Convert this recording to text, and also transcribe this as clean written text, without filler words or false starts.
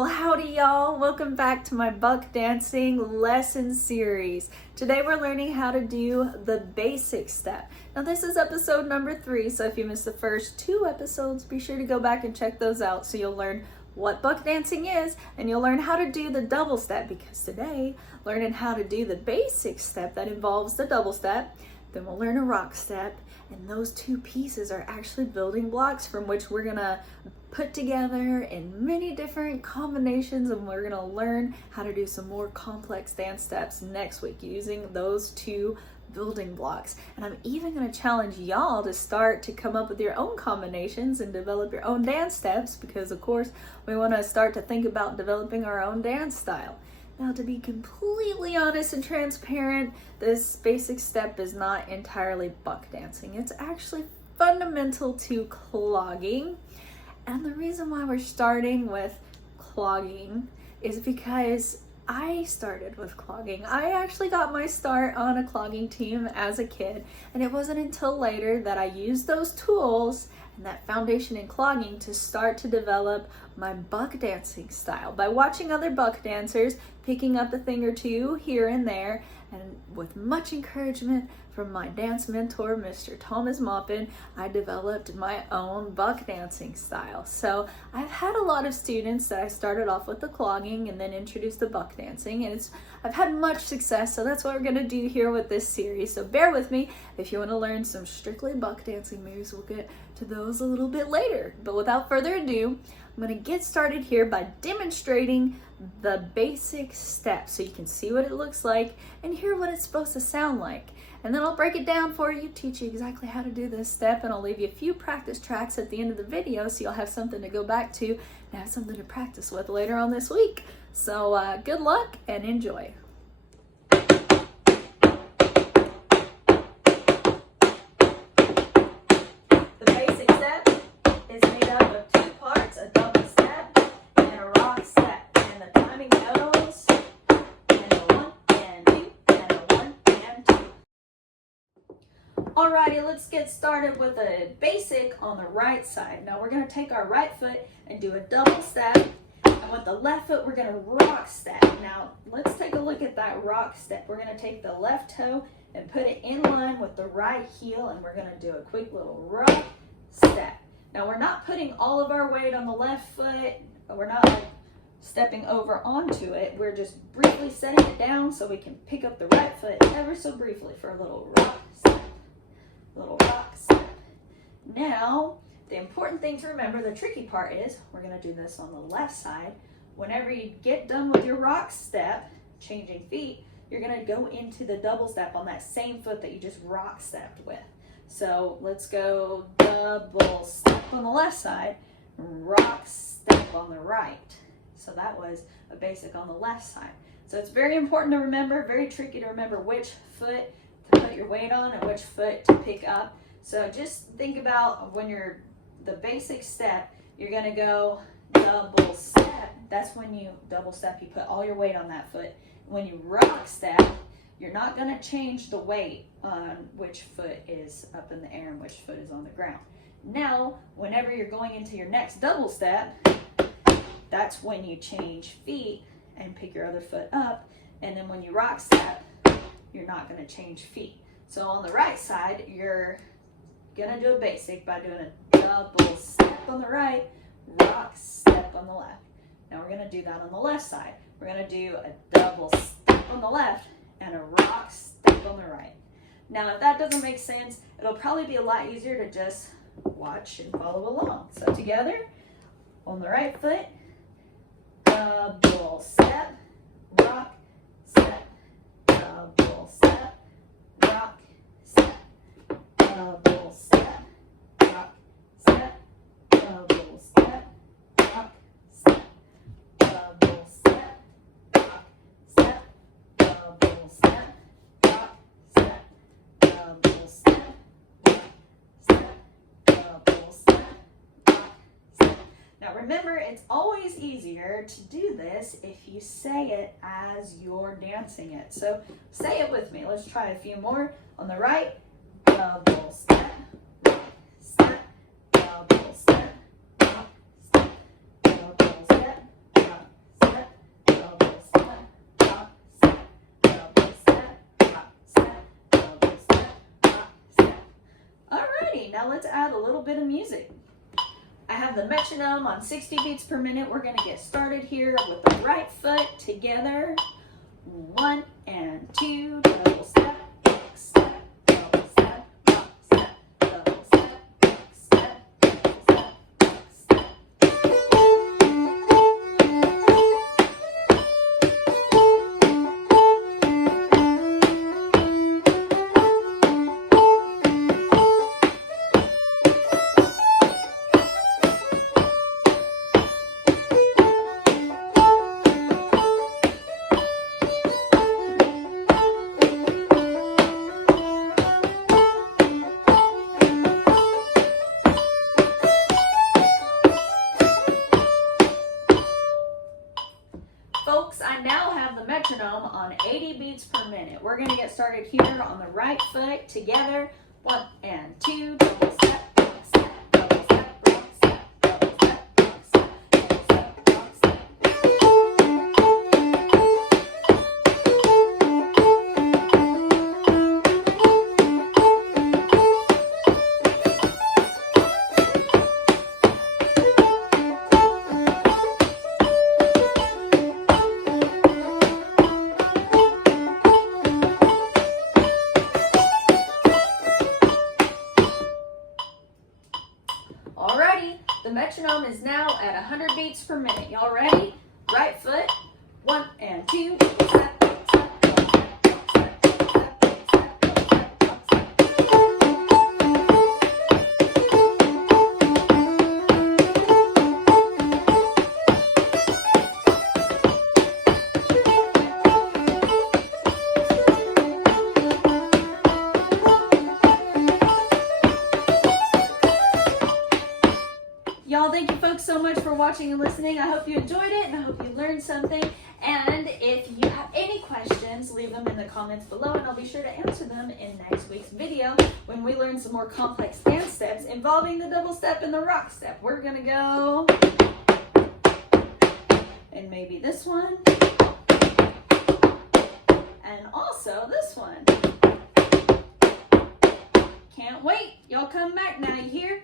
Well, howdy y'all. Welcome back to my buck dancing lesson series. Today we're learning how to do the basic step. Now this is episode number 3, so if you missed the first 2 episodes, be sure to go back and check those out so you'll learn what buck dancing is and you'll learn how to do the double step, because today learning how to do the basic step that involves the double step, then we'll learn a rock step, and those 2 pieces are actually building blocks from which we're gonna put together in many different combinations, and we're gonna learn how to do some more complex dance steps next week using those 2 building blocks. And I'm even gonna challenge y'all to start to come up with your own combinations and develop your own dance steps, because of course we wanna start to think about developing our own dance style. Now, to be completely honest and transparent, this basic step is not entirely buck dancing. It's actually fundamental to clogging. And the reason why we're starting with clogging is because I started with clogging. I actually got my start on a clogging team as a kid, and it wasn't until later that I used those tools and that foundation in clogging to start to develop my buck dancing style by watching other buck dancers, picking up a thing or 2 here and there, and with much encouragement from my dance mentor, Mr. Thomas Maupin, I developed my own buck dancing style. So I've had a lot of students that I started off with the clogging and then introduced the buck dancing, and I've had much success, so that's what we're gonna do here with this series. So bear with me. If you wanna learn some strictly buck dancing moves, we'll get to those a little bit later. But without further ado, I'm gonna get started here by demonstrating the basic steps so you can see what it looks like and hear what it's supposed to sound like. And then I'll break it down for you, teach you exactly how to do this step, and I'll leave you a few practice tracks at the end of the video so you'll have something to go back to and have something to practice with later on this week. So good luck and enjoy. The basic step is made up of 2 parts, a double step and a rock step. And the timing goes and a 1 and 2 and a 1 and 2. Alrighty, let's get started with a basic on the right side. Now we're going to take our right foot and do a double step, and with the left foot we're going to rock step. Now let's take a look at that rock step. We're going to take the left toe and put it in line with the right heel, and we're going to do a quick little rock step. Now we're not putting all of our weight on the left foot, we're not like stepping over onto it, we're just briefly setting it down so we can pick up the right foot ever so briefly for a little rock step. Little rock step. Now, the important thing to remember, the tricky part is, we're going to do this on the left side. Whenever you get done with your rock step, changing feet, you're going to go into the double step on that same foot that you just rock stepped with. So let's go double step on the left side, rock step on the right. So that was a basic on the left side. So it's very important to remember, very tricky to remember which foot to put your weight on and which foot to pick up. So just think about when you're the basic step, you're gonna go double step. That's when you double step, you put all your weight on that foot. When you rock step, you're not gonna change the weight on which foot is up in the air and which foot is on the ground. Now, whenever you're going into your next double step, that's when you change feet and pick your other foot up. And then when you rock step, you're not going to change feet. So on the right side, you're going to do a basic by doing a double step on the right, rock step on the left. Now we're going to do that on the left side. We're going to do a double step on the left and a rock step on the right. Now if that doesn't make sense, it'll probably be a lot easier to just watch and follow along. So together, on the right foot, double step, rock, step, double step, rock, step, double step, rock, step, double step, rock, step, double step, rock, step, double step, rock, step, double step, rock, step, double step, rock, step. Now remember, it's always easier to do this if you say it as you're dancing it. So say it with me. Let's try a few more. On the right, double step, rock, step, double step, rock, step, double step, rock, little bit of music. I have the metronome on 60 beats per minute. We're gonna get started here with the right foot together. 1 and 2, double step, rock step, double step, rock step, double step, rock step, double step, rock step. Folks, I now have the metronome on 80 beats per minute. We're going to get started here on the right foot together. 1 and 2, double step, rock step, double step, rock step, double step, rock step, double step, rock step. Alrighty, the metronome is now at 100 beats per minute. Y'all ready? Right foot, 1 and 2, double step, rock step, double step, rock step, double step, rock step, double step, rock step. Y'all, thank you folks so much for watching and listening. I hope you enjoyed it and I hope you learned something. And if you have any questions, leave them in the comments below and I'll be sure to answer them in next week's video when we learn some more complex dance steps involving the double step and the rock step. We're gonna go, and maybe this one, and also this one. Can't wait. Y'all come back now, you hear?